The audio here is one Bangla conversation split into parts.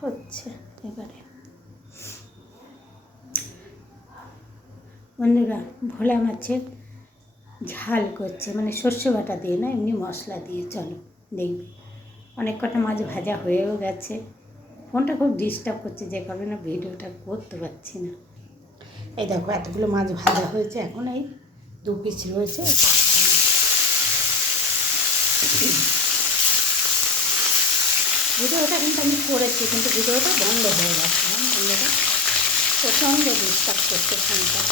হচ্ছে এবারে। বন্ধুরা, ভোলা মাছের ঝাল করছে, মানে সর্ষে বাটা দিয়ে না, এমনি মশলা দিয়ে। চলো দেখবি। অনেক কটা মাছ ভাজা হয়েও গেছে। ফোনটা খুব ডিস্টার্ব করছে, যে কারণে ভিডিওটা করতে পারছি না। এই দেখো এতগুলো মাছ ভাজা হয়েছে, এখন এই 2 পিস রয়েছে। ভিডিওটা কিন্তু আমি করেছি, কিন্তু ভিডিওটা বন্ধ হয়ে গেছে। বন্ধুরা প্রচণ্ড ডিস্টার্ব করছে ফোনটা।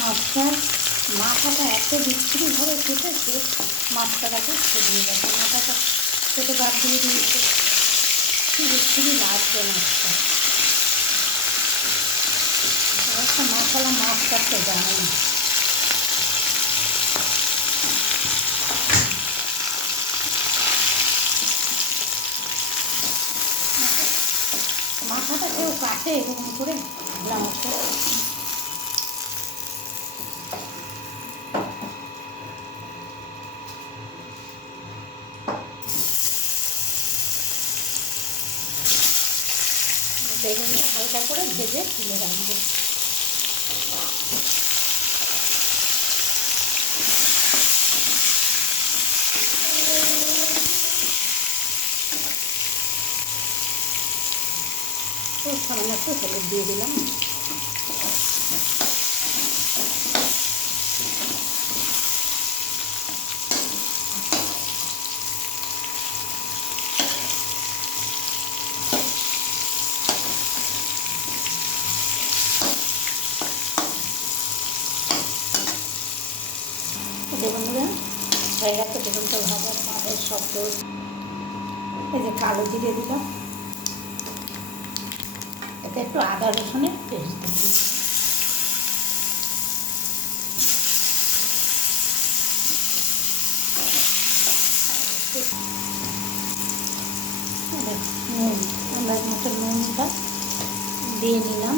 মাছটার মাথাটা এত বিচ্ছিরিভাবে কেটেছে, মাছটাকে ছড়িয়ে গেছে। মাথাটা কেটে বাদ দিয়ে দিয়েছে। কি বিচ্ছিরি লাগছে মাছটা। একটা মশলা মাছ কাটতে জানে না। মাথাটা কেউ কাটে এরকম করে লাউটা। বেগুনটা হালকা করে ভেজে তুলে রাখবো। খুব সামান্য একটু হলুদ দিয়ে দিলাম। বেগুনগুলো হয়ে গেছে। বেগুনটা ভাজার মাঝের শব্দ। এই যে কালো জিরে দিলাম, এতে একটু আদা রসুনের পেস্ট দিলাম। নুন, আন্দাজ মতো নুনটা দিয়ে নিলাম।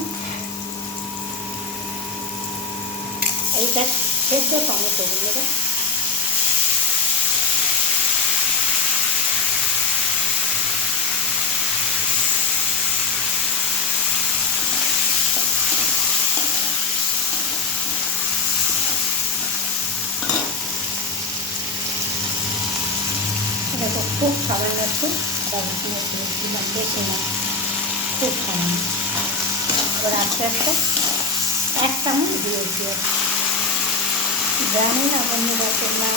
এইটা সেদ্ধ টমেটো গুলো দেখো, খুব সামান্য একটু আদা রসুনের পেস্ট দিলাম, বেশি না, খুব সামান্য। এবার আস্তে আস্তে 1 চামচ দিয়েছি। জানি না বন্ধুরা তোমরা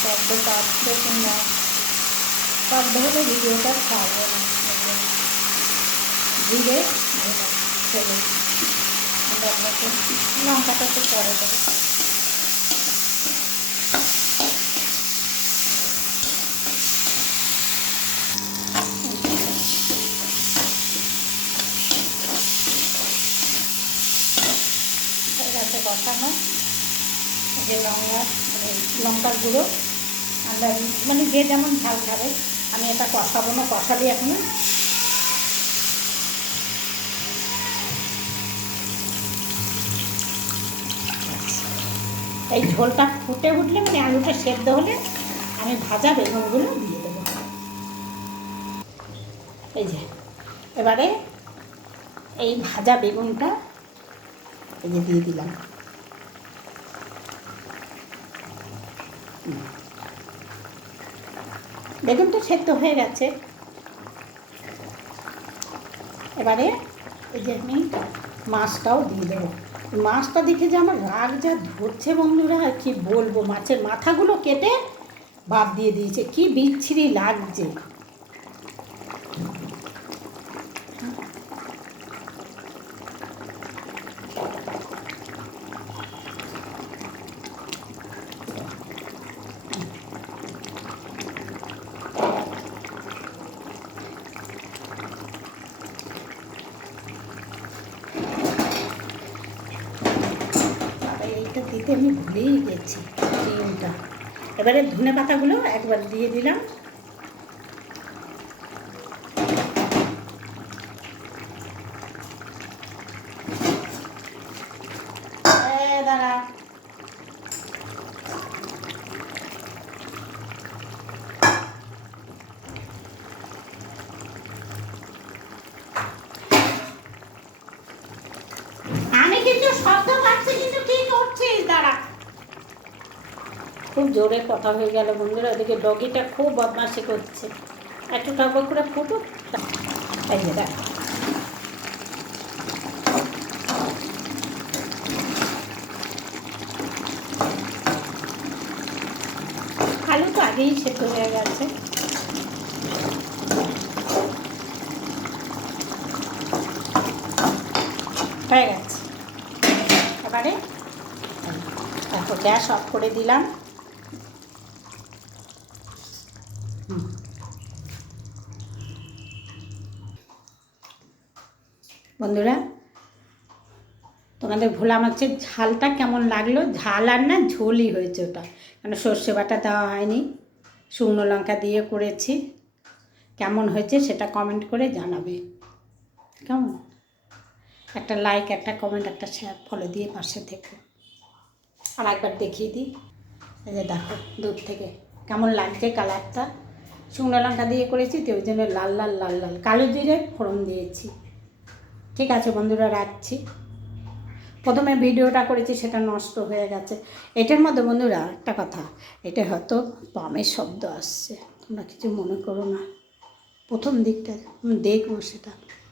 শব্দ পাচ্ছ কিনা। শব্দ হলে ভিডিওটা ছাড়বো না। জিরে ছেলে লঙ্কাটা তো পরে দেবো। গাছে বসানো যে লঙ্কার গুঁড়ো আমরা মানে যে যেমন ঝাল খাবে। আমি এটা কষাবো না, কষাবি এখনো। এই ঝোলটা ফুটে উঠলে, মানে আলুটা সেদ্ধ হলে, আমি ভাজা বেগুনগুলো দিয়ে দেবো। এই যে এবারে এই ভাজা বেগুনটা এই যে দিয়ে দিলাম। বেগুনটা সেদ্ধ হয়ে গেছে। এবারে এই যে আমি মাছটাও দিয়ে দেবো। মাছটা দেখে যে আমার রাগ যা ধরছে বন্ধুরা, আর কি বলবো। মাছের মাথাগুলো কেটে বাদ দিয়ে দিয়েছে, কি বিচ্ছিরি লাগছে। দিতে আমি ভুলেই গেছি ডিমটা। এবারে ধনে পাতাগুলো একবার দিয়ে দিলাম। দাঁড়া, আমি কিন্তু শব্দ পাচ্ছি, কিন্তু কি করছিস? দাঁড়া, খুব জোরে কথা হয়ে গেল বন্ধুরা। ওদিকে ডগিটা খুব বদমাশি করছে, একটু টক করে ফুটুক। এই যে দেখ, আলু তো আগেই সেদ্ধ হয়ে গেছে। হয়ে গেছে। এবারে দেখো গ্যাস অফ করে দিলাম। বন্ধুরা, তোমাদের ভোলা মাছের ঝালটা কেমন লাগলো? ঝাল আর না, ঝোলই হয়েছে ওটা, কারণ সর্ষে বাটা দেওয়া হয়নি, শুকনো লঙ্কা দিয়ে করেছি। কেমন হয়েছে সেটা কমেন্ট করে জানাবে। কেমন? একটা লাইক, একটা কমেন্ট, একটা শেয়ার, ফলো দিয়ে পাশে থেকো। আর একবার দেখিয়ে দিই, এই যে দেখো দূর থেকে কেমন লাগছে কালারটা। শুকনো লঙ্কা দিয়ে করেছি তো, ওই জন্য লাল লাল লাল লাল। কালো জিরে ফোড়ন দিয়েছি। ঠিক আছে বন্ধুরা, রাখছি। প্রথমে ভিডিওটা করেছি, সেটা নষ্ট হয়ে গেছে। এটার মধ্যে বন্ধুরা একটা কথা, এটা হয়তো পামের শব্দ আসছে, তোমরা কিছু মনে করো না। প্রথম দিকটা দেখবো সেটা।